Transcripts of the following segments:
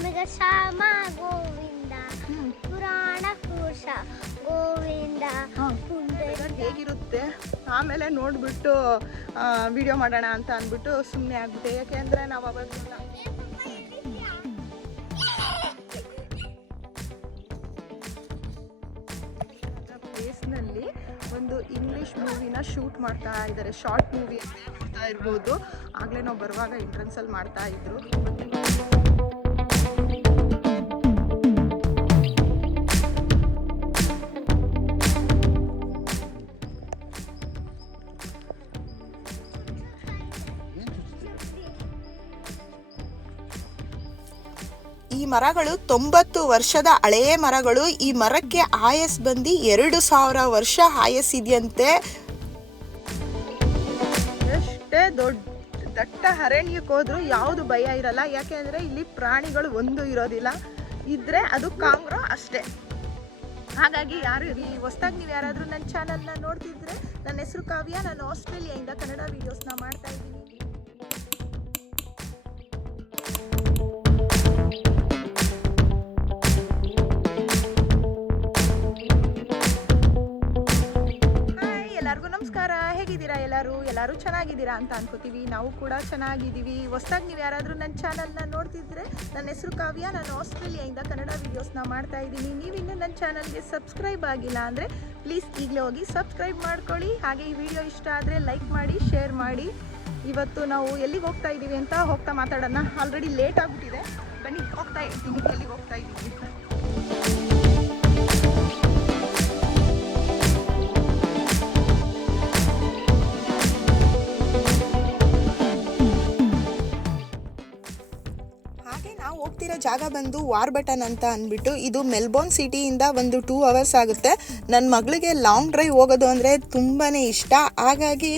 ಮೃಗಶ್ಯಾಮ ಗೋವಿಂದ ಪುರಾಣ ಪುರುಷ ಗೋವಿಂದ. ಹೇಗಿರುತ್ತೆ ಆಮೇಲೆ ನೋಡ್ಬಿಟ್ಟು ವಿಡಿಯೋ ಮಾಡೋಣ ಅಂತ ಅಂದ್ಬಿಟ್ಟು ಸುಮ್ಮನೆ ಆಗ್ಬಿಟ್ಟೆ. ಯಾಕೆಂದರೆ ನಾವು ಅವಾಗ ಪ್ಲೇಸ್ನಲ್ಲಿ ಒಂದು ಇಂಗ್ಲೀಷ್ ಮೂವಿನ ಶೂಟ್ ಮಾಡ್ತಾ ಇದ್ದಾರೆ. ಶಾರ್ಟ್ ಮೂವಿ ಅಂತ ನೋಡ್ತಾ ಇರ್ಬೋದು. ಆಗಲೇ ನಾವು ಬರುವಾಗ ಎಂಟ್ರೆನ್ಸಲ್ಲಿ ಮಾಡ್ತಾ ಇದ್ರು. ಈ ಮರಗಳು 90 ವರ್ಷದ ಹಳೆಯ ಮರಗಳು. ಈ ಮರಕ್ಕೆ ಆಯಸ್ ಬಂದು 2000 ವರ್ಷ ಆಯಸ್ ಇದೆಯಂತೆ. ಎಷ್ಟೇ ದಟ್ಟ ಅರಣ್ಯಕ್ಕೆ ಹೋದ್ರೂ ಯಾವುದು ಭಯ ಇರಲ್ಲ. ಯಾಕೆಂದ್ರೆ ಇಲ್ಲಿ ಪ್ರಾಣಿಗಳು ಒಂದು ಇರೋದಿಲ್ಲ. ಇದ್ರೆ ಅದು ಕಾಂಗ್ರೋ ಅಷ್ಟೇ. ಹಾಗಾಗಿ ಯಾರು ಇರಲಿ, ಹೊಸದಾಗಿ ನೀವು ಯಾರಾದರೂ ನನ್ನ ಚಾನಲ್ನ ನೋಡ್ತಿದ್ರೆ, ನನ್ನ ಹೆಸರು ಕಾವ್ಯ, ನಾನು ಆಸ್ಟ್ರೇಲಿಯಾದಿಂದ ಕನ್ನಡ ವೀಡಿಯೋಸ್ನ ಮಾಡ್ತಾ ಇದ್ದೀನಿ. ಎಲ್ಲರಿಗೂ ನಮಸ್ಕಾರ. ಹೇಗಿದ್ದೀರಾ ಎಲ್ಲರೂ ಚೆನ್ನಾಗಿದ್ದೀರಾ ಅಂತ ಅನ್ಕೋತೀವಿ. ನಾವು ಕೂಡ ಚೆನ್ನಾಗಿದ್ದೀವಿ. ಹೊಸದಾಗಿ ನೀವು ಯಾರಾದರೂ ನನ್ನ ಚಾನಲ್ನ ನೋಡ್ತಿದ್ರೆ, ನನ್ನ ಹೆಸರು ಕಾವ್ಯ, ನಾನು ಆಸ್ಟ್ರೇಲಿಯಾದಿಂದ ಕನ್ನಡ ವೀಡಿಯೋಸ್ನ ಮಾಡ್ತಾ ಇದ್ದೀನಿ. ನೀವಿನ್ನೂ ನನ್ನ ಚಾನಲ್ಗೆ ಸಬ್ಸ್ಕ್ರೈಬ್ ಆಗಿಲ್ಲ ಅಂದರೆ ಪ್ಲೀಸ್ ಈಗಲೇ ಹೋಗಿ ಸಬ್ಸ್ಕ್ರೈಬ್ ಮಾಡ್ಕೊಳ್ಳಿ. ಹಾಗೆ ಈ ವಿಡಿಯೋ ಇಷ್ಟ ಆದರೆ ಲೈಕ್ ಮಾಡಿ, ಶೇರ್ ಮಾಡಿ. ಇವತ್ತು ನಾವು ಎಲ್ಲಿಗೆ ಹೋಗ್ತಾ ಇದ್ದೀವಿ ಅಂತ ಹೋಗ್ತಾ ಮಾತಾಡೋಣ. ಆಲ್ರೆಡಿ ಲೇಟ್ ಆಗಿಬಿಟ್ಟಿದೆ. ಬನ್ನಿ ಹೋಗ್ತಾ ಇರ್ತೀನಿ ಎಲ್ಲಿಗೆ ಹೋಗ್ತಾ ಇದ್ದೀವಿ. ಹೋಗ್ತಿರೋ ಜಾಗ ಬಂದು ವಾರ್ಬಟನ್ ಅಂತ ಅಂದ್ಬಿಟ್ಟು, ಇದು ಮೆಲ್ಬೋರ್ನ್ ಸಿಟಿಯಿಂದ ಒಂದು 2 ಅವರ್ಸ್ ಆಗುತ್ತೆ. ನನ್ನ ಮಗಳಿಗೆ ಲಾಂಗ್ ಡ್ರೈವ್ ಹೋಗೋದು ಅಂದರೆ ತುಂಬಾ ಇಷ್ಟ. ಹಾಗಾಗಿ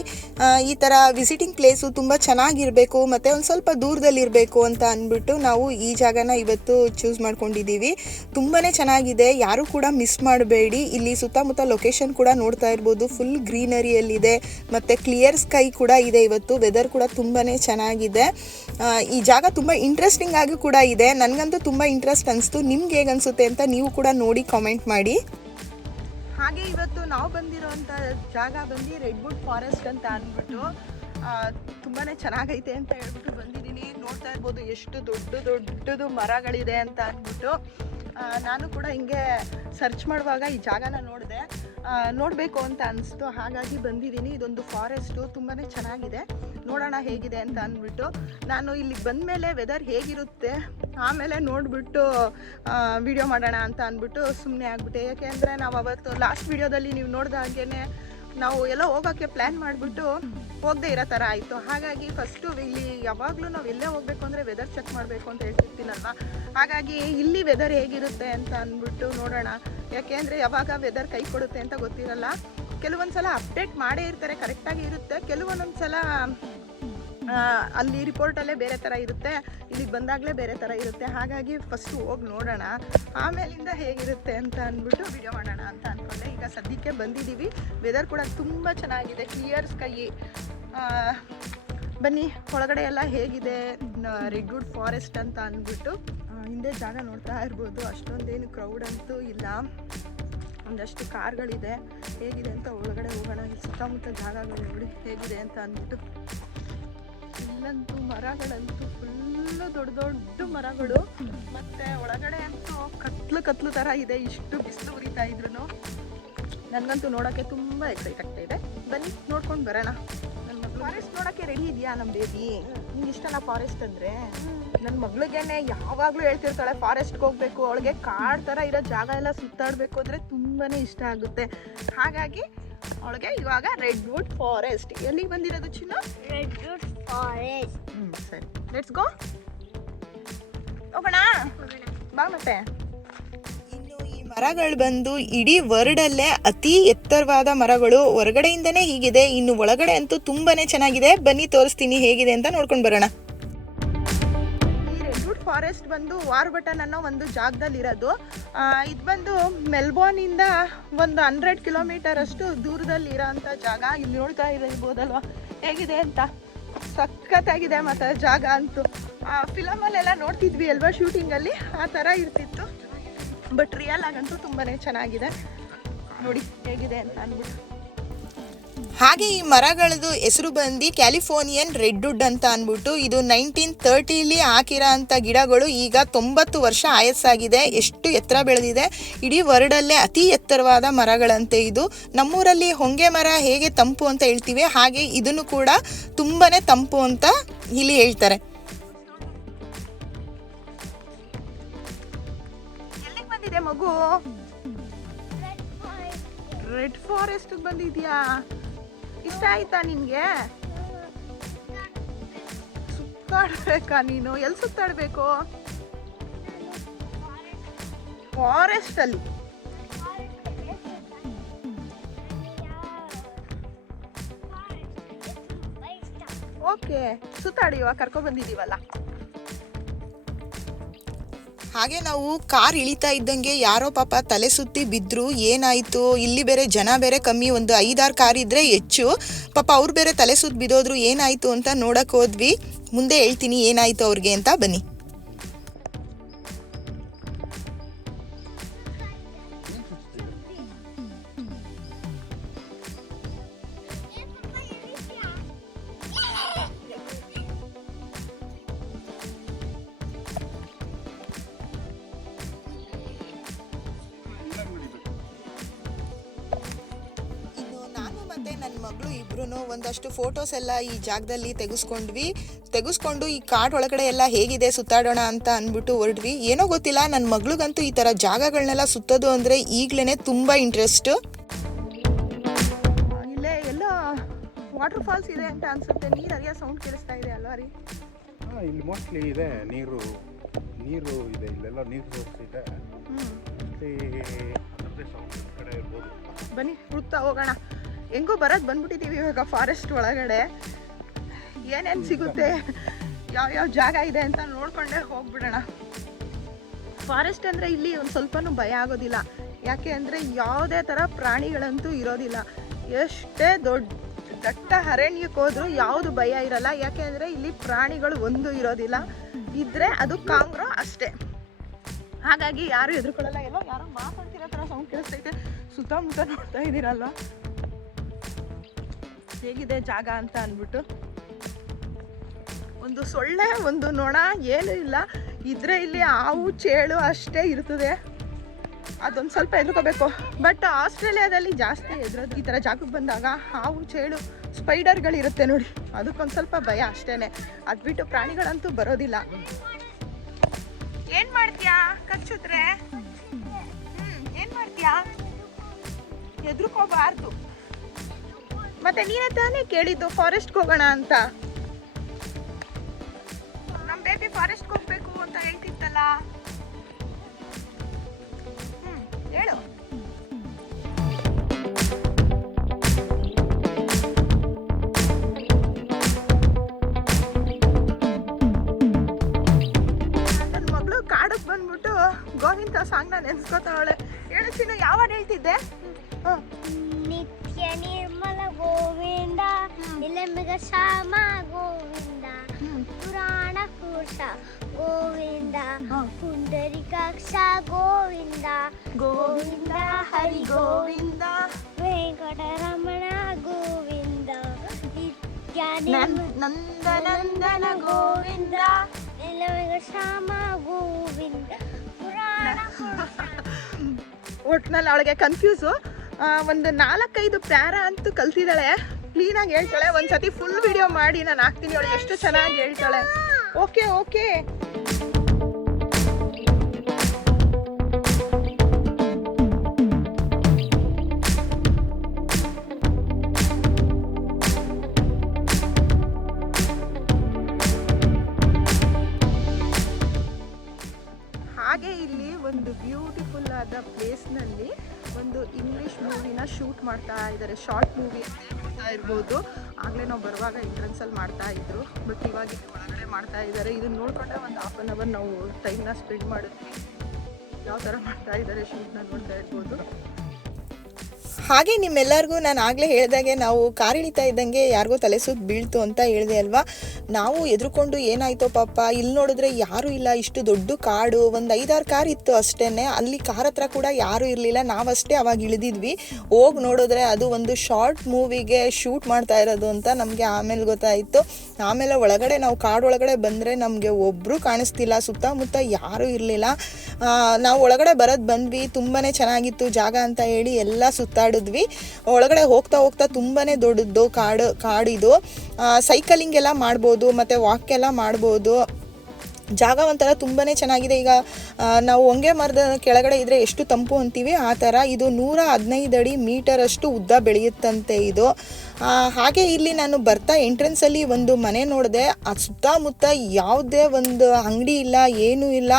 ಈ ಥರ ವಿಸಿಟಿಂಗ್ ಪ್ಲೇಸು ತುಂಬ ಚೆನ್ನಾಗಿರಬೇಕು ಮತ್ತು ಒಂದು ಸ್ವಲ್ಪ ದೂರದಲ್ಲಿರಬೇಕು ಅಂತ ಅಂದ್ಬಿಟ್ಟು ನಾವು ಈ ಜಾಗನ ಇವತ್ತು ಚೂಸ್ ಮಾಡ್ಕೊಂಡಿದ್ದೀವಿ. ತುಂಬಾ ಚೆನ್ನಾಗಿದೆ, ಯಾರೂ ಕೂಡ ಮಿಸ್ ಮಾಡಬೇಡಿ. ಇಲ್ಲಿ ಸುತ್ತಮುತ್ತ ಲೊಕೇಶನ್ ಕೂಡ ನೋಡ್ತಾ ಇರ್ಬೋದು. ಫುಲ್ ಗ್ರೀನರಿಯಲ್ಲಿದೆ ಮತ್ತು ಕ್ಲಿಯರ್ ಸ್ಕೈ ಕೂಡ ಇದೆ. ಇವತ್ತು ವೆದರ್ ಕೂಡ ತುಂಬಾ ಚೆನ್ನಾಗಿದೆ. ಈ ಜಾಗ ತುಂಬ ಇಂಟ್ರೆಸ್ಟಿಂಗ್ ಆಗಿ ಕೂಡ ಇದೆ. ನನಗಂತೂ ತುಂಬ ಇಂಟ್ರೆಸ್ಟ್ ಅನಿಸ್ತು. ನಿಮ್ಗೆ ಹೇಗೆ ಅನಿಸುತ್ತೆ ಅಂತ ನೀವು ಕೂಡ ನೋಡಿ ಕಾಮೆಂಟ್ ಮಾಡಿ. ಹಾಗೆ ಇವತ್ತು ನಾವು ಬಂದಿರೋಂಥ ಜಾಗ ಬಂದು ರೆಡ್ವುಡ್ ಫಾರೆಸ್ಟ್ ಅಂತ ಅಂದ್ಬಿಟ್ಟು ತುಂಬಾ ಚೆನ್ನಾಗೈತೆ ಅಂತ ಹೇಳ್ಬಿಟ್ಟು ಬಂದಿದ್ದೀನಿ. ನೋಡ್ತಾ ಇರ್ಬೋದು ಎಷ್ಟು ದೊಡ್ಡದು ಮರಗಳಿದೆ ಅಂತ ಅಂದ್ಬಿಟ್ಟು. ನಾನು ಕೂಡ ಹಿಂಗೆ ಸರ್ಚ್ ಮಾಡುವಾಗ ಈ ಜಾಗನ ನೋಡಿದೆ, ನೋಡಬೇಕು ಅಂತ ಅನಿಸ್ತು. ಹಾಗಾಗಿ ಬಂದಿದ್ದೀನಿ. ಇದೊಂದು ಫಾರೆಸ್ಟು ತುಂಬಾ ಚೆನ್ನಾಗಿದೆ. ನೋಡೋಣ ಹೇಗಿದೆ ಅಂತ ಅಂದ್ಬಿಟ್ಟು. ನಾನು ಇಲ್ಲಿಗೆ ಬಂದಮೇಲೆ ವೆದರ್ ಹೇಗಿರುತ್ತೆ ಆಮೇಲೆ ನೋಡಿಬಿಟ್ಟು ವಿಡಿಯೋ ಮಾಡೋಣ ಅಂತ ಅಂದ್ಬಿಟ್ಟು ಸುಮ್ಮನೆ ಆಗ್ಬಿಟ್ಟೆ. ಯಾಕೆಂದರೆ ನಾವು ಅವತ್ತು ಲಾಸ್ಟ್ ವಿಡಿಯೋದಲ್ಲಿ ನೀವು ನೋಡಿದ ಹಾಗೇ ನಾವು ಎಲ್ಲ ಹೋಗೋಕ್ಕೆ ಪ್ಲ್ಯಾನ್ ಮಾಡಿಬಿಟ್ಟು ಹೋಗದೆ ಇರೋ ಥರ ಆಯಿತು. ಹಾಗಾಗಿ ಫಸ್ಟು ಇಲ್ಲಿ ಯಾವಾಗಲೂ ನಾವು ಎಲ್ಲೇ ಹೋಗಬೇಕು ಅಂದರೆ ವೆದರ್ ಚೆಕ್ ಮಾಡಬೇಕು ಅಂತ ಹೇಳ್ತಿರ್ತೀನಲ್ವ. ಹಾಗಾಗಿ ಇಲ್ಲಿ ವೆದರ್ ಹೇಗಿರುತ್ತೆ ಅಂತ ಅಂದ್ಬಿಟ್ಟು ನೋಡೋಣ. ಯಾಕೆಂದರೆ ಯಾವಾಗ ವೆದರ್ ಕೈ ಕೊಡುತ್ತೆ ಅಂತ ಗೊತ್ತಿರಲ್ಲ. ಕೆಲವೊಂದು ಸಲ ಅಪ್ಡೇಟ್ ಮಾಡೇ ಇರ್ತಾರೆ, ಕರೆಕ್ಟಾಗಿ ಇರುತ್ತೆ. ಕೆಲವೊಂದೊಂದು ಸಲ ಅಲ್ಲಿ ರಿಪೋರ್ಟಲ್ಲೇ ಬೇರೆ ಥರ ಇರುತ್ತೆ, ಇಲ್ಲಿಗೆ ಬಂದಾಗಲೇ ಬೇರೆ ಥರ ಇರುತ್ತೆ. ಹಾಗಾಗಿ ಫಸ್ಟು ಹೋಗಿ ನೋಡೋಣ, ಆಮೇಲಿಂದ ಹೇಗಿರುತ್ತೆ ಅಂತ ಅಂದ್ಬಿಟ್ಟು ವಿಡಿಯೋ ಮಾಡೋಣ ಅಂತ ಅಂದ್ಕೊಂಡೆ. ಈಗ ಸದ್ಯಕ್ಕೆ ಬಂದಿದ್ದೀವಿ. ವೆದರ್ ಕೂಡ ತುಂಬ ಚೆನ್ನಾಗಿದೆ, ಕ್ಲಿಯರ್ ಸ್ಕೈ. ಬನ್ನಿ ಒಳಗಡೆ ಎಲ್ಲ ಹೇಗಿದೆ ರೆಡ್ವುಡ್ ಫಾರೆಸ್ಟ್ ಅಂತ ಅಂದ್ಬಿಟ್ಟು. ಹಿಂದೆ ಜಾಗ ನೋಡ್ತಾ ಇರ್ಬೋದು. ಅಷ್ಟೊಂದೇನು ಕ್ರೌಡ್ ಅಂತೂ ಇಲ್ಲ, ಒಂದಷ್ಟು ಕಾರ್ಗಳಿದೆ. ಹೇಗಿದೆ ಅಂತ ಒಳಗಡೆ ಹೋಗೋಣ. ಸುತ್ತಮುತ್ತ ಜಾಗಗಳು ನೋಡಿ ಹೇಗಿದೆ ಅಂತ ಅಂದ್ಬಿಟ್ಟು. ಇಲ್ಲಂತೂ ಮರಗಳಂತೂ ಫುಲ್ಲು ದೊಡ್ಡ ಮರಗಳು. ಮತ್ತು ಒಳಗಡೆ ಅಂತೂ ಕತ್ಲು ಥರ ಇದೆ. ಇಷ್ಟು ಬಿಸಿಲು ಉರಿತಾ ಇದ್ರು ನನಗಂತೂ ನೋಡೋಕ್ಕೆ ತುಂಬ ಎಕ್ಸೈಟ್ ಆಗ್ತಾ ಇದೆ. ಬನ್ನಿ ನೋಡ್ಕೊಂಡು ಬರೋಣ. ನನ್ನ ಮಗಳು ಫಾರೆಸ್ಟ್ ನೋಡೋಕ್ಕೆ ರೆಡಿ ಇದೆಯಾ ನಮ್ಮ ಬೇಬಿ? ನಿಂಗೆ ಇಷ್ಟನಾ ಫಾರೆಸ್ಟ್ ಅಂದರೆ? ನನ್ನ ಮಗಳಿಗೇನೆ ಯಾವಾಗಲೂ ಹೇಳ್ತಿರ್ತಾಳೆ ಫಾರೆಸ್ಟ್ಗೆ ಹೋಗಬೇಕು, ಅವಳಿಗೆ ಕಾಡು ಥರ ಇರೋ ಜಾಗ ಎಲ್ಲ ಸುತ್ತಾಡಬೇಕು ಅಂದರೆ ತುಂಬಾ ಇಷ್ಟ ಆಗುತ್ತೆ. ಹಾಗಾಗಿ ಅವಳಿಗೆ ಇವಾಗ ರೆಡ್ವುಡ್ ಫಾರೆಸ್ಟ್. ಎಲ್ಲಿಗೆ ಬಂದಿರೋದು ಚಿನ್ನ? Redwood forest. ಸರಿ, ಲೆಟ್ಸ್ ಗೋ. ಹೋಗೋಣ ಬಾ. ಮತ್ತೆ ಇನ್ನು ಈ ಮರಗಳು ಬಂದು ಇಡೀ ವರ್ಲ್ಡಲ್ಲೇ ಅತಿ ಎತ್ತರವಾದ ಮರಗಳು. ಹೊರಗಡೆಯಿಂದನೇ ಹೀಗಿದೆ, ಇನ್ನು ಒಳಗಡೆ ಅಂತೂ ತುಂಬಾ ಚೆನ್ನಾಗಿದೆ. ಬನ್ನಿ ತೋರಿಸ್ತೀನಿ ಹೇಗಿದೆ ಅಂತ ನೋಡ್ಕೊಂಡು ಬರೋಣ. ಫಾರೆಸ್ಟ್ ಬಂದು ವಾರ್ಬಟನ್ ಅನ್ನೋ ಒಂದು ಜಾಗದಲ್ಲಿರೋದು. ಇದು ಬಂದು ಮೆಲ್ಬೋರ್ನಿಂದ ಒಂದು 100 ಕಿಲೋಮೀಟರ್ ಅಷ್ಟು ದೂರದಲ್ಲಿ ಇರೋಂಥ ಜಾಗ. ಇಲ್ಲಿ ನೋಡ್ತಾ ಇರ್ಬೋದಲ್ವ ಹೇಗಿದೆ ಅಂತ. ಸಖತ್ತಾಗಿದೆ ಮತ್ತೆ ಜಾಗ ಅಂತೂ. ಫಿಲಮಲ್ಲೆಲ್ಲ ನೋಡ್ತಿದ್ವಿ ಅಲ್ವಾ ಶೂಟಿಂಗಲ್ಲಿ, ಆ ಥರ ಇರ್ತಿತ್ತು. ಬಟ್ ರಿಯಲ್ ಆಗಂತೂ ತುಂಬಾ ಚೆನ್ನಾಗಿದೆ. ನೋಡಿ ಹೇಗಿದೆ ಅಂತ ಅಂದ್ಬಿಟ್ಟು. ಹಾಗೆ ಈ ಮರಗಳದ್ದು ಹೆಸರು ಬಂದು ಕ್ಯಾಲಿಫೋರ್ನಿಯನ್ ರೆಡ್ವುಡ್ ಅಂತ ಅಂದ್ಬಿಟ್ಟು. ಇದು 1930ಲಿ ಹಾಕಿರೋ ಅಂಥ ಗಿಡಗಳು ಈಗ 90 ವರ್ಷ ಆಯಸ್ಸಾಗಿದೆ. ಎಷ್ಟು ಎತ್ತರ ಬೆಳೆದಿದೆ, ಇಡೀ ವರ್ಲ್ಡಲ್ಲೇ ಅತಿ ಎತ್ತರವಾದ ಮರಗಳಂತೆ ಇದು. ನಮ್ಮೂರಲ್ಲಿ ಹೊಂಗೆ ಮರ ಹೇಗೆ ತಂಪು ಅಂತ ಹೇಳ್ತೀವಿ, ಹಾಗೆ ಇದನ್ನು ಕೂಡ ತುಂಬಾ ತಂಪು ಅಂತ ಇಲ್ಲಿ ಹೇಳ್ತಾರೆ. ಎಲ್ಲಿಗೆ ಬಂದಿದೆ ಮಗು? ರೆಡ್ ಫಾರೆಸ್ಟ್ ಬಂದಿದ್ಯಾ? ಇಷ್ಟ ಆಯ್ತಾ ನಿನ್ಗೆ? ಸುತ್ತಾಡ್ಬೇಕಾ ನೀನು? ಎಲ್ಲಿ ಸುತ್ತಾಡ್ಬೇಕು? ಫಾರೆಸ್ಟ್ ಅಲ್ಲಿ. ಓಕೆ, ಸುತ್ತಾಡಿಯುವ ಕರ್ಕೊಂಡ್ ಬಂದಿದೀವಲ್ಲ. ಹಾಗೆ ನಾವು ಕಾರ್ ಇಳಿತಾ ಇದ್ದಂಗೆ ಯಾರೋ ಪಾಪ ತಲೆ ಸುತ್ತಿ ಬಿದ್ದರು. ಏನಾಯಿತು, ಇಲ್ಲಿ ಬೇರೆ ಜನ ಬೇರೆ ಕಮ್ಮಿ, ಒಂದು 5-6 ಕಾರ್ ಇದ್ದರೆ ಹೆಚ್ಚು. ಪಾಪ ಅವ್ರು ಬೇರೆ ತಲೆ ಸುತ್ತಿ ಬಿದ್ದೋದ್ರು. ಏನಾಯಿತು ಅಂತ ನೋಡಕ್ಕೆ ಹೋದ್ವಿ. ಮುಂದೆ ಹೇಳ್ತೀನಿ ಏನಾಯಿತು ಅವ್ರಿಗೆ ಅಂತ, ಬನ್ನಿ. ನನ್ನ ಮಗಳು ಇಬ್ರು ಒಂದಷ್ಟು ಫೋಟೋಸ್ ಎಲ್ಲ ಈ ಜಾಗದಲ್ಲಿ ತೆಗೆಸ್ಕೊಂಡು ಈ ಕಾಡ್ ಒಳಗಡೆ ಎಲ್ಲ ಹೇಗಿದೆ ಸುತ್ತಾಡೋಣ ಅಂತ ಅಂದ್ಬಿಟ್ಟು ಹೊರಡ್ವಿ. ಏನೋ ಗೊತ್ತಿಲ್ಲ, ನನ್ನ ಮಗಳಿಗಂತೂ ಈ ಥರ ಜಾಗಗಳನ್ನೆಲ್ಲ ಸುತ್ತೋದು ಅಂದರೆ ಈಗಲೇ ತುಂಬ ಇಂಟ್ರೆಸ್ಟ್. ಇಲ್ಲೇ ಎಲ್ಲ ವಾಟರ್ ಫಾಲ್ಸ್ ಇದೆ ಅಂತ ಅನ್ಸುತ್ತೆ. ನೀರು ಹರಿಯೋ ಸೌಂಡ್ ಕೇಳಿಸ್ತಾ ಇದೆ ಅಲ್ವಾ ರೀ? ಇಲ್ಲಿ ಮೋಸ್ಟ್ಲಿ ಇದೆ, ನೀರು ಇದೆ, ಇಲ್ಲೆಲ್ಲ ನೀರು ಸೋರ್ಸ್ ಇದೆ. ಕಡೆ ಇರ್ಬೋದು. ಬನ್ನಿ ಹುಡುಕ್ತಾ ಹೋಗೋಣ. ಹೆಂಗೋ ಬಂದ್ಬಿಟ್ಟಿದ್ದೀವಿ ಇವಾಗ ಫಾರೆಸ್ಟ್ ಒಳಗಡೆ. ಏನೇನು ಸಿಗುತ್ತೆ, ಯಾವ್ಯಾವ ಜಾಗ ಇದೆ ಅಂತ ನೋಡ್ಕೊಂಡೇ ಹೋಗ್ಬಿಡೋಣ. ಫಾರೆಸ್ಟ್ ಅಂದರೆ ಇಲ್ಲಿ ಒಂದು ಸ್ವಲ್ಪನೂ ಭಯ ಆಗೋದಿಲ್ಲ. ಯಾಕೆ ಅಂದರೆ ಯಾವುದೇ ಥರ ಪ್ರಾಣಿಗಳಂತೂ ಇರೋದಿಲ್ಲ. ಎಷ್ಟೇ ದಟ್ಟ ಅರಣ್ಯಕ್ಕೆ ಹೋದ್ರೂ ಯಾವುದು ಭಯ ಇರಲ್ಲ. ಯಾಕೆ ಅಂದರೆ ಇಲ್ಲಿ ಪ್ರಾಣಿಗಳು ಒಂದು ಇರೋದಿಲ್ಲ. ಇದ್ದರೆ ಅದು ಕಾಂಗ್ರೋ ಅಷ್ಟೇ. ಹಾಗಾಗಿ ಯಾರು ಹೆದರ್ಕೊಳ್ಳಲ್ಲ. ಎಲ್ಲೋ ಯಾರೋ ಮಾತಾಡ್ತಿರೋ ಥರ ಸೌಂಡ್ ಕೇಳಿಸ್ತೈತೆ. ಸುತ್ತಮುತ್ತ ನೋಡ್ತಾ ಇದ್ದೀರಲ್ವ ಹೇಗಿದೆ ಜಾಗ ಅಂತ ಅಂದ್ಬಿಟ್ಟು. ಒಂದು ಸೊಳ್ಳೆ, ಒಂದು ನೊಣ ಏನೂ ಇಲ್ಲ. ಇದ್ರೆ ಇಲ್ಲಿ ಹಾವು ಚೇಳು ಅಷ್ಟೇ ಇರ್ತದೆ. ಅದೊಂದು ಸ್ವಲ್ಪ ಹೆದರ್ಕೋಬೇಕು. ಬಟ್ ಆಸ್ಟ್ರೇಲಿಯಾದಲ್ಲಿ ಜಾಸ್ತಿ ಹೆದರೋದು ಈ ಥರ ಜಾಗಕ್ಕೆ ಬಂದಾಗ ಹಾವು ಚೇಳು ಸ್ಪೈಡರ್ಗಳಿರುತ್ತೆ ನೋಡಿ, ಅದಕ್ಕೊಂದು ಸ್ವಲ್ಪ ಭಯ ಅಷ್ಟೇ. ಅದು ಬಿಟ್ಟು ಪ್ರಾಣಿಗಳಂತೂ ಬರೋದಿಲ್ಲ. ಏನು ಮಾಡ್ತೀಯಾ ಕಚ್ಚುದ್ರೆ? ಏನು ಮಾಡ್ತೀಯಾ? ಹೆದರ್ಕೋಬಾರ್ದು. ಮತ್ತೆ ನೀನೇ ತಾನೇ ಕೇಳಿದ್ದು ಫಾರೆಸ್ಟ್ಗೆ ಹೋಗೋಣ ಅಂತ. ನಮ್ಮ ಬೇಬಿ ಫಾರೆಸ್ಟ್ಗೆ ಹೋಗ್ಬೇಕು ಅಂತ ಹೇಳ್ತಿತ್ತಲ್ಲ. ಹೇಳು. ನನ್ನ ಮಗಳು ಕಾಡಕ್ಕೆ ಬಂದ್ಬಿಟ್ಟು ಗೋವಿಂದ ಸಾಂಗ್ನ ನೆನ್ಸ್ಕೊತಾವಳೆ. ಹೇಳಿಸಿನ ಯಾವಾಗ ಹೇಳ್ತಿದ್ದೆ? ನಿತ್ಯ ನಿರ್ಮಲ ಗೋವಿಂದ, ನಿಲಂಬಿಗ ಶ್ಯಾಮ ಗೋವಿಂದ, ಪುರಾಣ ಪುರುಷ ಗೋವಿಂದ, ಪುಂಡರಿಕಾಕ್ಷ ಗೋವಿಂದ, ಗೋವಿಂದ ಹರಿ ಗೋವಿಂದ, ವೆಂಕಟರಮಣ ಗೋವಿಂದ, ನಿತ್ಯ ನಂದನಂದನ ಗೋವಿಂದ, ನಿಲಂಬಿಗ ಶ್ಯಾಮ ಗೋವಿಂದ, ಪುರಾಣ ಪುರುಷ. ಒಟ್ಟಿನಲ್ಲಿ ಅವಳಿಗೆ ಕನ್ಫ್ಯೂಸು. ಒಂದು 4-5 ಪ್ಯಾರ ಅಂತೂ ಕಲ್ತಿದ್ದಾಳೆ. ಕ್ಲೀನಾಗಿ ಹೇಳ್ತಾಳೆ. ಒಂದ್ಸತಿ ಫುಲ್ ವಿಡಿಯೋ ಮಾಡಿ ನಾನು ಹಾಕ್ತೀನಿ. ಅವಳು ಎಷ್ಟು ಚೆನ್ನಾಗಿ ಹೇಳ್ತಾಳೆ. Okay okay. ಹಾಗೆ ಇಲ್ಲಿ ಒಂದು ಬ್ಯೂಟಿಫುಲ್ ಆದ ಪ್ಲೇಸ್ನಲ್ಲಿ ಒಂದು ಇಂಗ್ಲೀಷ್ ಮೂವಿನ ಶೂಟ್ ಮಾಡ್ತಾ ಇದ್ದಾರೆ. ಶಾರ್ಟ್ ಮೂವಿ ಮಾಡ್ತಾ ಇರ್ಬೋದು. ಆಗಲೇ ನಾವು ಬರುವಾಗ ಎಂಟ್ರೆನ್ಸಲ್ಲಿ ಮಾಡ್ತಾ ಇದ್ರು. ಬಟ್ ಇವಾಗ ಒಳಗಡೆ ಮಾಡ್ತಾ ಇದ್ದಾರೆ. ಇದನ್ನ ನೋಡ್ಕೊಂಡೆ ಒಂದು 1/2 hour ನಾವು ಟೈಮ್ನ ಸ್ಪೆಂಡ್ ಮಾಡಿದ್ವಿ. ಯಾವ ಥರ ಮಾಡ್ತಾ ಇದ್ದಾರೆ ಶೂಟ್ನ ನೋಡ್ತಾ ಇರ್ಬೋದು. ಹಾಗೆ ನಿಮ್ಮೆಲ್ಲರಿಗೂ ನಾನು ಆಗಲೇ ಹೇಳಿದಾಗೆ ನಾವು ಕಾರ್ ಇಳಿತಾ ಇದ್ದಂಗೆ ಯಾರಿಗೋ ತಲೆ ಸುತ್ತ ಬೀಳ್ತು ಅಂತ ಹೇಳಿದೆ ಅಲ್ವಾ. ನಾವು ಎದ್ರುಕೊಂಡು ಏನಾಯ್ತೋ ಪಾಪ, ಇಲ್ಲಿ ನೋಡಿದ್ರೆ ಯಾರೂ ಇಲ್ಲ, ಇಷ್ಟು ದೊಡ್ಡ ಕಾಡು, ಒಂದು 5-6 ಕಾರ್ ಇತ್ತು ಅಷ್ಟೇ. ಅಲ್ಲಿ ಕಾರ್ ಹತ್ರ ಕೂಡ ಯಾರೂ ಇರಲಿಲ್ಲ, ನಾವಷ್ಟೇ ಅವಾಗ ಇಳಿದಿದ್ವಿ. ಹೋಗಿ ನೋಡಿದ್ರೆ ಅದು ಒಂದು ಶಾರ್ಟ್ ಮೂವಿಗೆ ಶೂಟ್ ಮಾಡ್ತಾ ಇರೋದು ಅಂತ ನಮಗೆ ಆಮೇಲೆ ಗೊತ್ತಾಯಿತು. ಆಮೇಲೆ ಒಳಗಡೆ ನಾವು ಕಾಡೊಳಗಡೆ ಬಂದರೆ ನಮಗೆ ಒಬ್ಬರು ಕಾಣಿಸ್ತಿಲ್ಲ, ಸುತ್ತಮುತ್ತ ಯಾರೂ ಇರಲಿಲ್ಲ. ನಾವು ಒಳಗಡೆ ಬರೋದು ಬಂದ್ವಿ, ತುಂಬಾ ಚೆನ್ನಾಗಿತ್ತು ಜಾಗ ಅಂತ ಹೇಳಿ ಎಲ್ಲ ಸುತ್ತಾಡಿದ್ವಿ. ಒಳಗಡೆ ಹೋಗ್ತಾ ಹೋಗ್ತಾ ತುಂಬಾ ದೊಡ್ಡದು ಕಾಡಿದು. ಸೈಕಲಿಂಗ್ ಎಲ್ಲ ಮಾಡ್ಬೋದು ಮತ್ತು ವಾಕ್ ಎಲ್ಲ ಮಾಡ್ಬೋದು. ಜಾಗ ಒಂಥರ ತುಂಬಾ ಚೆನ್ನಾಗಿದೆ. ಈಗ ನಾವು ಹೊಂಗೆ ಮರದ ಕೆಳಗಡೆ ಇದ್ದರೆ ಎಷ್ಟು ತಂಪು ಅಂತೀವಿ ಆ ಥರ ಇದು 115 ಅಡಿ ಮೀಟರಷ್ಟು ಉದ್ದ ಬೆಳೆಯುತ್ತಂತೆ ಇದು. ಹಾಗೆ ಇಲ್ಲಿ ನಾನು ಬರ್ತಾ ಎಂಟ್ರೆನ್ಸಲ್ಲಿ ಒಂದು ಮನೆ ನೋಡಿದೆ. ಆ ಸುತ್ತಮುತ್ತ ಯಾವುದೇ ಒಂದು ಅಂಗಡಿ ಇಲ್ಲ, ಏನೂ ಇಲ್ಲ,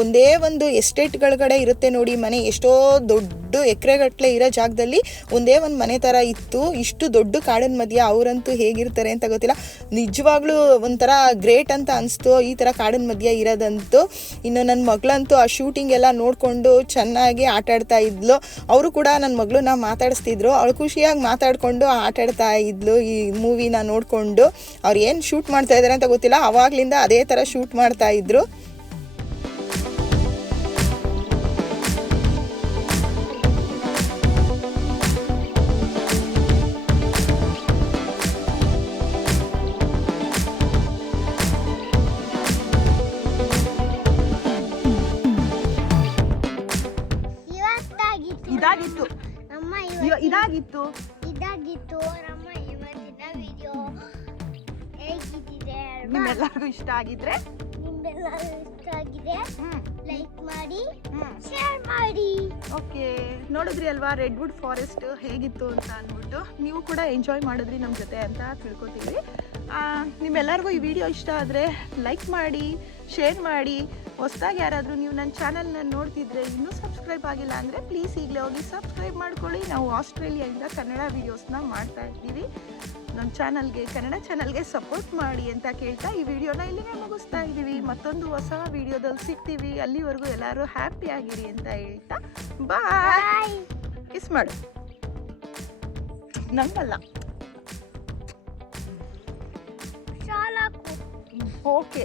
ಒಂದೇ ಒಂದು ಎಸ್ಟೇಟ್ಗಳಗಡೆ ಇರುತ್ತೆ ನೋಡಿ ಮನೆ. ಎಷ್ಟೋ ದೊಡ್ಡ ಎಕರೆಗಟ್ಟಲೆ ಇರೋ ಜಾಗದಲ್ಲಿ ಒಂದೇ ಒಂದು ಮನೆ ಥರ ಇತ್ತು. ಇಷ್ಟು ದೊಡ್ಡ ಕಾಡಿನ ಮಧ್ಯೆ ಅವರಂತೂ ಹೇಗಿರ್ತಾರೆ ಅಂತ ಗೊತ್ತಿಲ್ಲ. ನಿಜವಾಗ್ಲೂ ಒಂಥರ ಗ್ರೇಟ್ ಅಂತ ಅನಿಸ್ತು ಈ ಥರ ಕಾಡಿನ ಮಧ್ಯೆ ಇರೋದಂತೂ. ಇನ್ನು ನನ್ನ ಮಗಳಂತೂ ಆ ಶೂಟಿಂಗ್ ಎಲ್ಲ ನೋಡಿಕೊಂಡು ಚೆನ್ನಾಗಿ ಆಟಾಡ್ತಾ ಇದ್ಲು. ಅವರು ಕೂಡ ನನ್ನ ಮಗಳನ್ನ ಮಾತಾಡಿಸ್ತಿದ್ರು. ಅವಳು ಖುಷಿಯಾಗಿ ಮಾತಾಡಿಕೊಂಡು ಆಟಾಡ್ತಾ ಇದ್ಲು ಈ ಮೂವಿನ ನೋಡಿಕೊಂಡು. ಅವ್ರು ಏನು ಶೂಟ್ ಮಾಡ್ತಾ ಇದ್ದಾರೆ ಅಂತ ಗೊತ್ತಿಲ್ಲ, ಅವಾಗಲಿಂದ ಅದೇ ಥರ ಶೂಟ್ ಮಾಡ್ತಾ ಇದ್ರು. ಇದಾಗಿತ್ತು ನಮ್ಮ ಇವತ್ತಿನ ವಿಡಿಯೋ. ಹೇಗಿದ್ದಿದೆ ನಿಮ್ಮೆಲ್ಲರಿಗೂ ಇಷ್ಟ ಆಗಿದ್ರೆ ಲೈಕ್ ಮಾಡಿ, ಶೇರ್ ಮಾಡಿ. ಓಕೆ, ನೋಡಿದ್ರಿ ಅಲ್ವಾ ರೆಡ್ವುಡ್ ಫಾರೆಸ್ಟ್ ಹೇಗಿತ್ತು ಅಂತ ಅಂದ್ಬಿಟ್ಟು. ನೀವು ಕೂಡ ಎಂಜಾಯ್ ಮಾಡಿದ್ರಿ ನಮ್ಮ ಜೊತೆ ಅಂತ ತಿಳ್ಕೊತೀವಿ. ನಿಮ್ಮೆಲ್ಲರಿಗೂ ಈ ವಿಡಿಯೋ ಇಷ್ಟ ಆದರೆ ಲೈಕ್ ಮಾಡಿ, ಶೇರ್ ಮಾಡಿ. ಹೊಸದಾಗಿ ಯಾರಾದರೂ ನೀವು ನನ್ನ ಚಾನಲ್ನ ನೋಡ್ತಿದ್ರೆ ಇನ್ನೂ ಸಬ್ಸ್ಕ್ರೈಬ್ ಆಗಿಲ್ಲ ಅಂದರೆ ಪ್ಲೀಸ್ ಈಗಲೇ ಹೋಗಿ ಸಬ್ಸ್ಕ್ರೈಬ್ ಮಾಡ್ಕೊಳ್ಳಿ. ನಾವು ಆಸ್ಟ್ರೇಲಿಯಾದಿಂದ ಕನ್ನಡ ವೀಡಿಯೋಸ್ನ ಮಾಡ್ತಾ ಇರ್ತೀವಿ. ನಮ್ಮ ಕನ್ನಡ ಚಾನಲ್ಗೆ ಸಪೋರ್ಟ್ ಮಾಡಿ ಅಂತ ಕೇಳ್ತಾ ಈ ವಿಡಿಯೋನ ಇಲ್ಲಿಗೆ ಮುಗಿಸ್ತಾ ಇದ್ದೀವಿ. ಮತ್ತೊಂದು ಹೊಸ ವಿಡಿಯೋದಲ್ಲಿ ಸಿಗ್ತೀವಿ. ಅಲ್ಲಿವರೆಗೂ ಎಲ್ಲರೂ ಹ್ಯಾಪಿ ಆಗಿರಿ ಅಂತ ಹೇಳ್ತಾ ಬಾಯ್. ಕಿಸ್ ಮಾಡು, ನಂಗಲ್ಲ. ಶಾಲಾಕು ಓಕೆ.